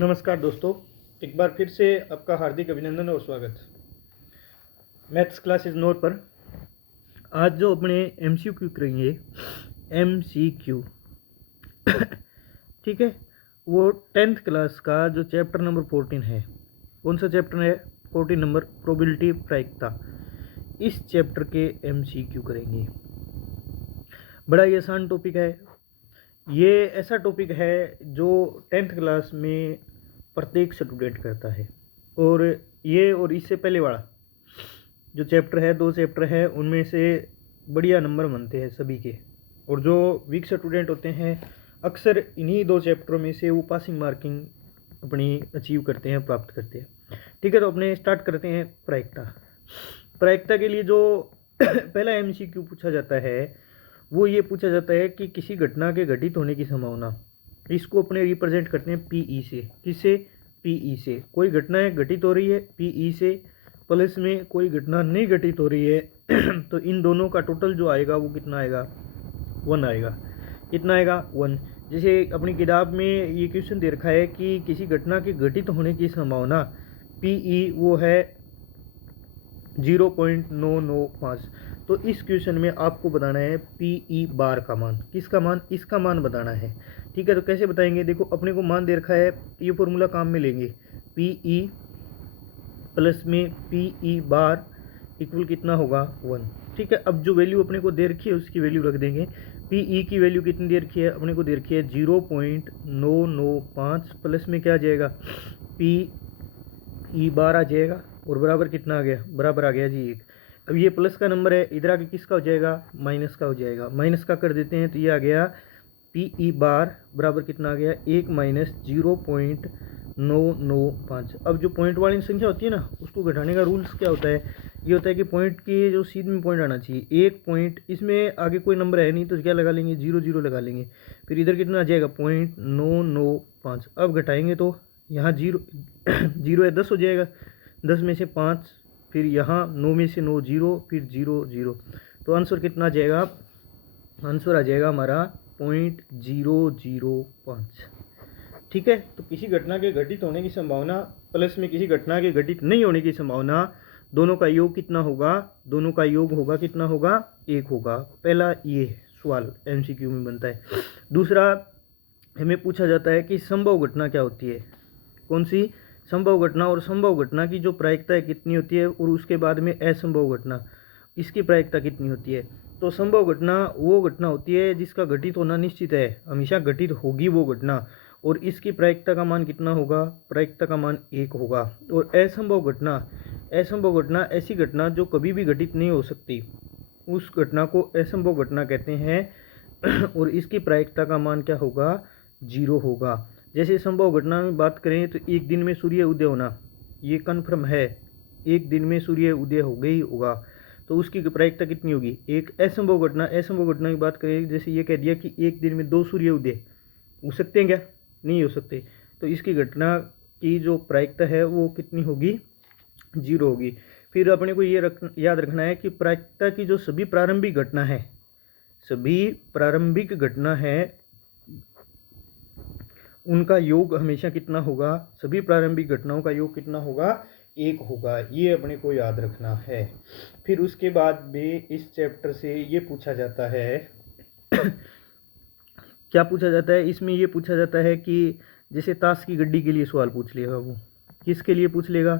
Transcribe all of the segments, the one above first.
नमस्कार दोस्तों, एक बार फिर से आपका हार्दिक अभिनंदन और स्वागत। मैथ्स क्लासेस नोट पर आज जो अपने एमसीक्यू करेंगे, एमसीक्यू ठीक है, वो 10th क्लास का जो चैप्टर नंबर 14 है। कौन सा चैप्टर है? 14 नंबर, प्रोबेबिलिटी प्रायिकता। इस चैप्टर के एमसीक्यू करेंगे। बड़ा ही आसान टॉपिक है। ये ऐसा टॉपिक है जो 10th क्लास में प्रत्येक स्टूडेंट करता है। और ये और इससे पहले वाला जो चैप्टर है, 2 चैप्टर है, उनमें से बढ़िया नंबर बनते हैं सभी के। और जो वीक स्टूडेंट होते हैं अक्सर इन्हीं 2 चैप्टरों में से वो पासिंग मार्किंग अपनी अचीव करते हैं, प्राप्त करते हैं। ठीक है, तो अपने स्टार्ट करते हैं प्रायिकता। प्रायिकता के लिए जो पहला एमसीक्यू पूछा जाता है वो ये पूछा जाता है कि किसी घटना के घटित होने की संभावना, इसको अपने रिप्रेजेंट करते हैं पीई से। किससे? पीई से। कोई घटना घटित हो रही है पीई से, प्लस में कोई घटना नहीं घटित हो रही है तो इन दोनों का टोटल जो आएगा वो कितना आएगा? 1 आएगा। कितना आएगा? 1। जैसे अपनी किताब में ये क्वेश्चन दे रखा है कि किसी घटना के घटित होने की संभावना पीई वो है 0.995। तो इस क्वेश्चन में आपको बताना है पीई बार का मान। किसका मान? इसका मान बताना है। ठीक है, तो कैसे बताएंगे? देखो, अपने को मान दे रखा है, ये फॉर्मूला काम में लेंगे। पीई प्लस में पीई बार इक्वल कितना होगा? 1। ठीक है, अब जो वैल्यू अपने को दे रखी है उसकी वैल्यू रख देंगे। पीई की वैल्यू कितनी दे रखी है? अपने को दे रखी है 0.995 प्लस में क्या आ जाएगा? पीई बार आ जाएगा और बराबर कितना आ गया? बराबर आ गया जी 1। अब ये प्लस का नंबर है, इधर आके किसका हो जाएगा? माइनस का हो जाएगा। माइनस का कर देते हैं तो ये आ गया पीई बार बराबर कितना आ गया? 1 माइनस 0.995। अब जो पॉइंट वाली संख्या होती है ना, उसको घटाने का रूल्स क्या होता है? ये होता है कि पॉइंट की जो सीध में पॉइंट आना चाहिए, एक पॉइंट, इसमें आगे कोई नंबर है नहीं तो क्या लगा लेंगे? 0 लगा लेंगे। फिर इधर कितना आ जाएगा? 0.995। अब घटाएंगे तो यहाँ 0 0 है 10 हो जाएगा। 10 में से 5, फिर यहाँ 9 में से 9 0, फिर 0 तो आंसर कितना आ जाएगा? आंसर आ जाएगा हमारा 0.005। ठीक है, तो किसी घटना के घटित होने की संभावना प्लस में किसी घटना के घटित नहीं होने की संभावना, दोनों का योग कितना होगा? दोनों का योग होगा कितना होगा? 1 होगा। पहला ये सवाल एमसीक्यू में बनता है। दूसरा हमें पूछा जाता है कि संभव घटना क्या होती है? कौन सी? संभव घटना। और संभव घटना की जो प्रायिकता कितनी होती है, और उसके बाद में असंभव घटना, इसकी प्रायिकता कितनी होती है? तो संभव घटना वो घटना होती है जिसका घटित होना निश्चित है, हमेशा घटित होगी वो घटना, और इसकी प्रायिकता का मान कितना होगा? प्रायिकता का मान 1 होगा। और असंभव घटना, असंभव घटना ऐसी घटना जो कभी भी घटित नहीं हो सकती, उस घटना को असंभव घटना कहते हैं और इसकी प्रायिकता का मान क्या होगा? 0 होगा। जैसे संभव घटना में बात करें तो एक दिन में सूर्य उदय होना, ये कन्फर्म है, एक दिन में सूर्य उदय हो गई होगा, तो उसकी प्रायिकता कितनी होगी? एक। असंभव घटना, असंभव घटना की बात करें, जैसे ये कह दिया कि एक दिन में 2 सूर्य उदय हो सकते हैं क्या? नहीं हो सकते, तो इसकी घटना की जो प्रायिकता है वो कितनी होगी? 0 होगी। फिर अपने को ये याद रखना है कि प्रायिकता की जो सभी प्रारंभिक घटना है, सभी प्रारंभिक घटना है, उनका योग हमेशा कितना होगा? सभी प्रारंभिक घटनाओं का योग कितना होगा? 1 होगा। ये अपने को याद रखना है। फिर उसके बाद भी इस चैप्टर से ये पूछा जाता है क्या पूछा जाता है इसमें? ये पूछा जाता है कि जैसे ताश की गड्डी के लिए सवाल पूछ लेगा, वो किसके लिए पूछ लेगा?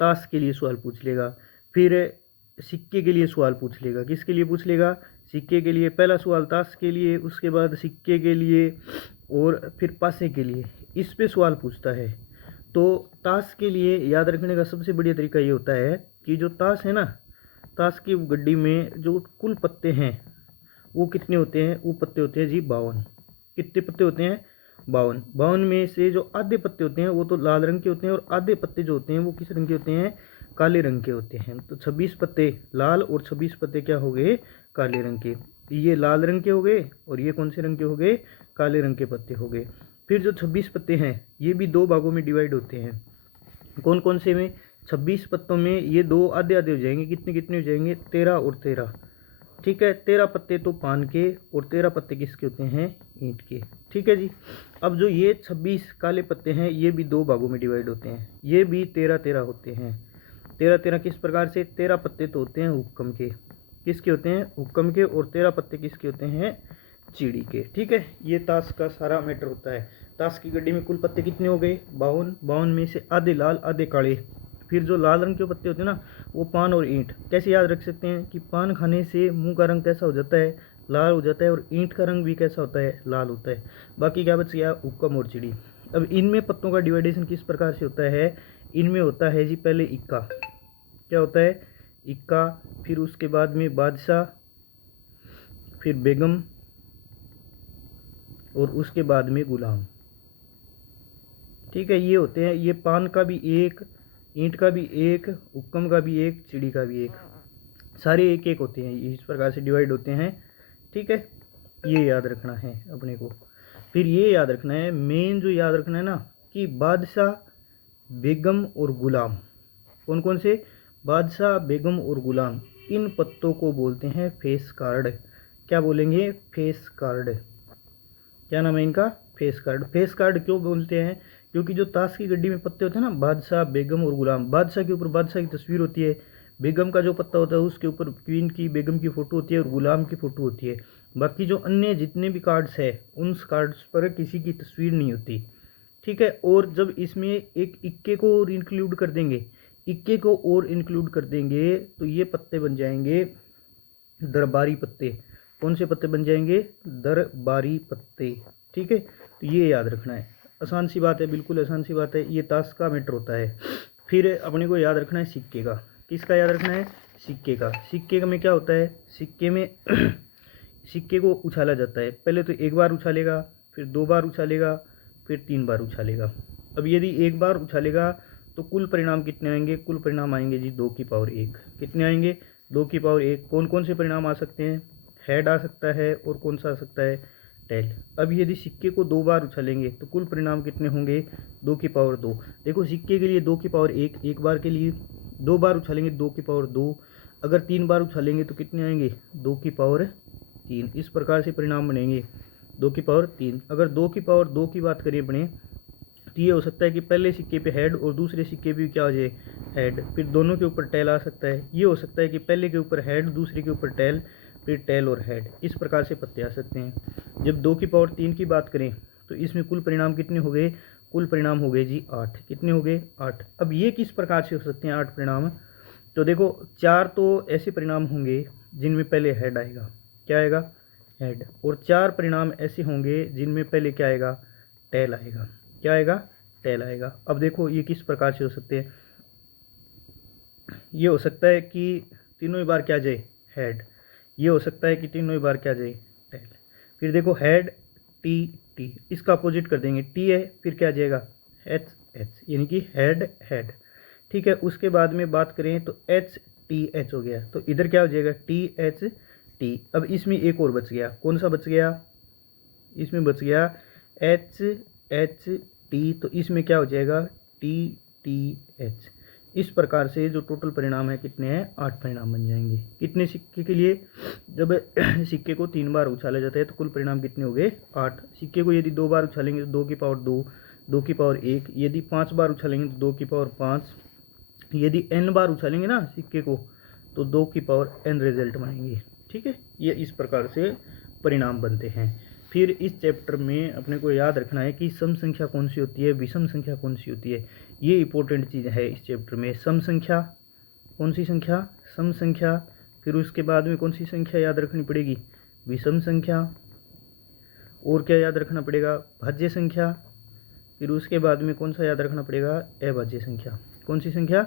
ताश के लिए सवाल पूछ लेगा। फिर सिक्के के लिए सवाल पूछ लेगा। किसके लिए पूछ लेगा? सिक्के के लिए। पहला सवाल ताश के लिए, उसके बाद सिक्के के लिए, और फिर पासे के लिए, इस पे सवाल पूछता है। तो ताश के लिए याद रखने का सबसे बढ़िया तरीका ये होता है कि जो ताश है ना, ताश की गड्डी में जो कुल पत्ते हैं वो कितने होते हैं? वो पत्ते होते हैं जी 52। कितने पत्ते होते हैं? 52। 52 में से जो आधे पत्ते होते हैं वो तो लाल रंग के होते हैं, और आधे पत्ते जो होते हैं वो किस रंग के होते हैं? काले रंग के होते हैं। तो 26 पत्ते लाल और 26 पत्ते क्या हो गए? काले रंग के। ये लाल रंग के हो गए और ये कौन से रंग के हो गए? काले रंग के पत्ते हो गए। फिर जो 26 पत्ते हैं ये भी 2 भागों में डिवाइड होते हैं। कौन कौन से में? 26 पत्तों में ये 2 आधे आधे हो जाएंगे। कितने कितने हो जाएंगे? 13 और 13। ठीक है। 13 पत्ते तो पान के और 13 पत्ते किसके होते हैं, ईंट के। ठीक है जी। अब जो ये 26 काले पत्ते हैं ये भी 2 भागों में डिवाइड होते हैं, ये भी 13-13 होते हैं। 13-13 किस प्रकार से, 13 पत्ते तो होते हैं हुक्कम के, किसके होते हैं, हुक्कम के, और 13 पत्ते किसके होते हैं, चिड़ी के। ठीक है, ये ताश का सारा मैटर होता है। ताश की गड्डी में कुल पत्ते कितने हो गए, 52। 52 में से आधे लाल आधे काले। फिर जो लाल रंग के पत्ते होते हैं ना, वो पान और ईंट। कैसे याद रख सकते हैं कि पान खाने से मुंह का रंग कैसा हो जाता है, लाल हो जाता है, और ईंट का रंग भी कैसा होता है, लाल होता है। बाकी क्या बच गया, हुक्कम और चिड़ी। अब इनमें पत्तों का डिवाइडेशन किस प्रकार से होता है, इनमें होता है जी पहले इक्का। क्या होता है, इक्का। फिर उसके बाद में बादशाह, फिर बेगम, और उसके बाद में गुलाम। ठीक है, ये होते हैं। ये पान का भी एक, ईंट का भी एक, हुक्कम का भी एक, चिड़ी का भी एक, सारे एक एक होते हैं, इस प्रकार से डिवाइड होते हैं। ठीक है, ये याद रखना है अपने को। फिर ये याद रखना है, मेन जो याद रखना है ना, कि बादशाह, बेगम और गुलाम, कौन कौन से, बादशाह, बेगम और गुलाम, इन पत्तों को बोलते हैं फेस कार्ड। क्या बोलेंगे, फेस कार्ड। क्या नाम है इनका, फेस कार्ड। फेस कार्ड क्यों बोलते हैं, क्योंकि जो ताश की गड्डी में पत्ते होते हैं ना, बादशाह, बेगम और गुलाम, बादशाह के ऊपर बादशाह की तस्वीर होती है, बेगम का जो पत्ता होता है उसके ऊपर क्वीन की, बेगम की फ़ोटो होती है, और गुलाम की फ़ोटो होती है। बाकी जो अन्य जितने भी कार्ड्स है, उन कार्ड्स पर किसी की तस्वीर नहीं होती। ठीक है, और जब इसमें एक इक्के को और इंक्लूड कर देंगे, इक्के को और इंक्लूड कर देंगे, तो ये पत्ते बन जाएंगे दरबारी पत्ते। कौन से पत्ते बन जाएंगे, दरबारी पत्ते। ठीक है, तो ये याद रखना है। आसान सी बात है, बिल्कुल आसान सी बात है। ये ताश का मैटर होता है। फिर अपने को याद रखना है सिक्के का। किसका याद रखना है, सिक्के का। सिक्के में क्या होता है, सिक्के में सिक्के को उछाला जाता है। पहले तो एक बार उछालेगा, फिर 2 बार उछालेगा, फिर 3 बार उछालेगा। अब यदि एक बार उछालेगा तो कुल परिणाम कितने आएंगे, कुल परिणाम आएंगे जी 2 की पावर 1। कितने आएंगे, 2 की पावर 1। कौन कौन से परिणाम आ सकते हैं, हेड आ सकता है, और कौन सा आ सकता है, टेल। अब यदि सिक्के को 2 बार उछालेंगे तो कुल परिणाम कितने होंगे, 2 की पावर 2। देखो सिक्के के लिए 2 की पावर 1 एक बार के लिए, 2 बार उछालेंगे 2 की पावर 2, अगर 3 बार उछालेंगे तो कितने आएंगे, 2 की पावर 3। इस प्रकार से परिणाम बनेंगे, 2 की पावर 3। अगर 2 की पावर 2 की बात करें अपने, तो ये हो सकता है कि पहले सिक्के पे हेड और दूसरे सिक्के पे क्या हो जाए, हेड, फिर दोनों के ऊपर टेल आ सकता है। ये हो सकता है कि पहले के ऊपर हेड, दूसरे के ऊपर टेल, फिर टेल और हेड। इस प्रकार से पत्ते आ सकते हैं। जब 2 की पावर 3 की बात करें तो इसमें कुल परिणाम कितने हो गए, कुल परिणाम हो गए जी 8। कितने हो गए, 8। अब ये किस प्रकार से हो सकते हैं 8 परिणाम, तो देखो 4 तो ऐसे परिणाम होंगे जिनमें पहले हेड आएगा। क्या आएगा, हेड। और 4 परिणाम ऐसे होंगे जिनमें पहले क्या आएगा, टेल आएगा। क्या आएगा, टेल आएगा। अब देखो ये किस प्रकार से हो सकते हैं, ये हो सकता है कि तीनों ही बार क्या जाए, हेड। ये हो सकता है कि तीनों ही बार क्या जाए, टेल। फिर देखो हेड, टी, टी, इसका अपोजिट कर देंगे, टी है फिर क्या जाएगा, एच, एच, यानी कि हेड, हेड। ठीक है, उसके बाद में बात करें तो एच, टी, एच हो गया, तो इधर क्या हो जाएगा, टी, एच, टी। अब इसमें एक और बच गया, कौन सा बच गया, इसमें बच गया एच, एच, टी, तो इसमें क्या हो जाएगा, टी, टी, एच। इस प्रकार से जो टोटल परिणाम है कितने हैं, 8 परिणाम बन जाएंगे। कितने सिक्के के लिए, जब सिक्के को 3 बार उछाला जाता है तो कुल परिणाम कितने हो गए, 8। सिक्के को यदि 2 बार उछालेंगे तो 2 की पावर 2, 2 की पावर 1। यदि 5 बार उछालेंगे तो 2 की पावर 5। यदि n बार उछालेंगे ना सिक्के को तो 2 की पावर n रिजल्ट बनेंगे। ठीक है, ये इस प्रकार से परिणाम बनते हैं। फिर इस चैप्टर में अपने को याद रखना है कि सम संख्या कौन सी होती है, विषम संख्या कौन सी होती है। ये इंपॉर्टेंट चीज़ है इस चैप्टर में। सम संख्या, कौन सी संख्या, सम संख्या। फिर उसके बाद में कौन सी संख्या याद रखनी पड़ेगी, विषम संख्या। और क्या याद रखना पड़ेगा, भाज्य संख्या। फिर उसके बाद में कौन सा याद रखना पड़ेगा, अभाज्य संख्या। कौन सी संख्या,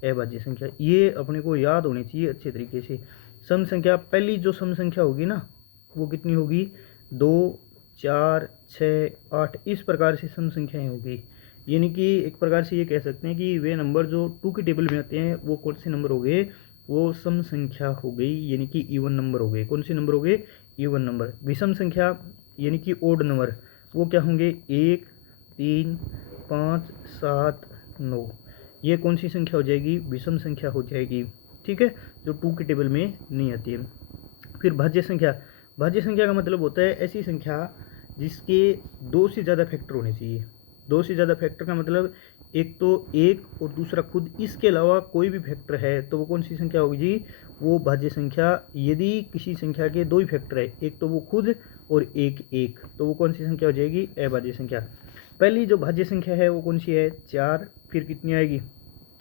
अभाज्य संख्या। ये अपने को याद होनी चाहिए अच्छे तरीके से। सम संख्या, पहली जो सम संख्या होगी ना वो कितनी होगी, 2, 4, 6, 8, इस प्रकार से सम संख्याएं होगी। यानी कि एक प्रकार से ये कह सकते हैं कि वे नंबर जो 2 के टेबल में आते हैं वो कौन से नंबर हो गए, वो सम संख्या हो गई, यानी कि इवन नंबर हो गए। कौन से नंबर हो गए, इवन नंबर। विषम संख्या यानी कि ओड नंबर, वो क्या होंगे, 1, 3, 5, 7, 9। ये कौन सी संख्या हो जाएगी, विषम संख्या हो जाएगी। ठीक है, जो 2 के टेबल में नहीं आती है। फिर भाज्य संख्या, भाज्य संख्या का मतलब होता है ऐसी संख्या जिसके 2 से ज़्यादा फैक्टर होने चाहिए। 2 से ज़्यादा फैक्टर का मतलब एक तो 1 और दूसरा खुद, इसके अलावा कोई भी फैक्टर है तो वो कौन सी संख्या होगी जी, वो भाज्य संख्या। यदि किसी संख्या के 2 ही फैक्टर है, एक तो वो खुद और एक 1, तो वो कौन सी संख्या हो जाएगी, अभाज्य संख्या। पहली जो भाज्य संख्या है वो कौन सी है, 4, फिर कितनी आएगी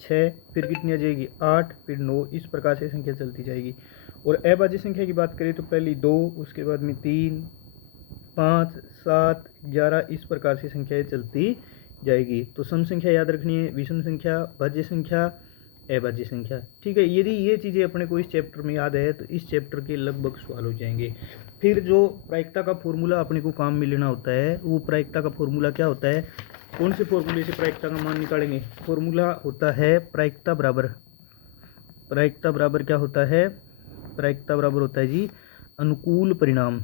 6, फिर कितनी आ जाएगी 8, फिर 9, इस प्रकार से संख्या चलती जाएगी। और अभाज्य संख्या की बात करें तो पहली 2, उसके बाद में 3, 5, 7, 11, इस प्रकार से संख्याएं चलती जाएगी। तो सम संख्या याद रखनी है, विषम संख्या, भाज्य संख्या, अभाज्य संख्या। ठीक है, यदि ये चीज़ें अपने को इस चैप्टर में याद है तो इस चैप्टर के लगभग सवाल हो जाएंगे। फिर जो प्रायिकता का फॉर्मूला अपने को काम में लेना होता है, वो प्रायिकता का फॉर्मूला क्या होता है, कौन से फॉर्मूले से प्रायिकता का मान निकालेंगे। फॉर्मूला होता है प्रायिकता बराबर, प्रायिकता बराबर क्या होता है, प्रायिकता बराबर होता है जी अनुकूल परिणाम।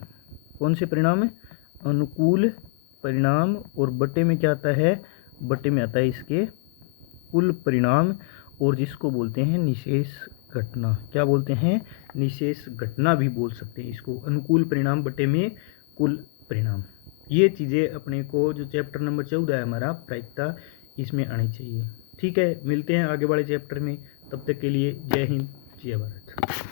कौन से परिणाम है, अनुकूल परिणाम, और बटे में क्या आता है, बटे में आता है इसके कुल परिणाम, और जिसको बोलते हैं निशेष घटना। क्या बोलते हैं, निशेष घटना भी बोल सकते हैं इसको। अनुकूल परिणाम बटे में कुल परिणाम, ये चीज़ें अपने को जो चैप्टर नंबर 14 है हमारा प्रायिकता, इसमें आनी चाहिए। ठीक है, मिलते हैं आगे वाले चैप्टर में, तब तक के लिए जय हिंद जय भारत।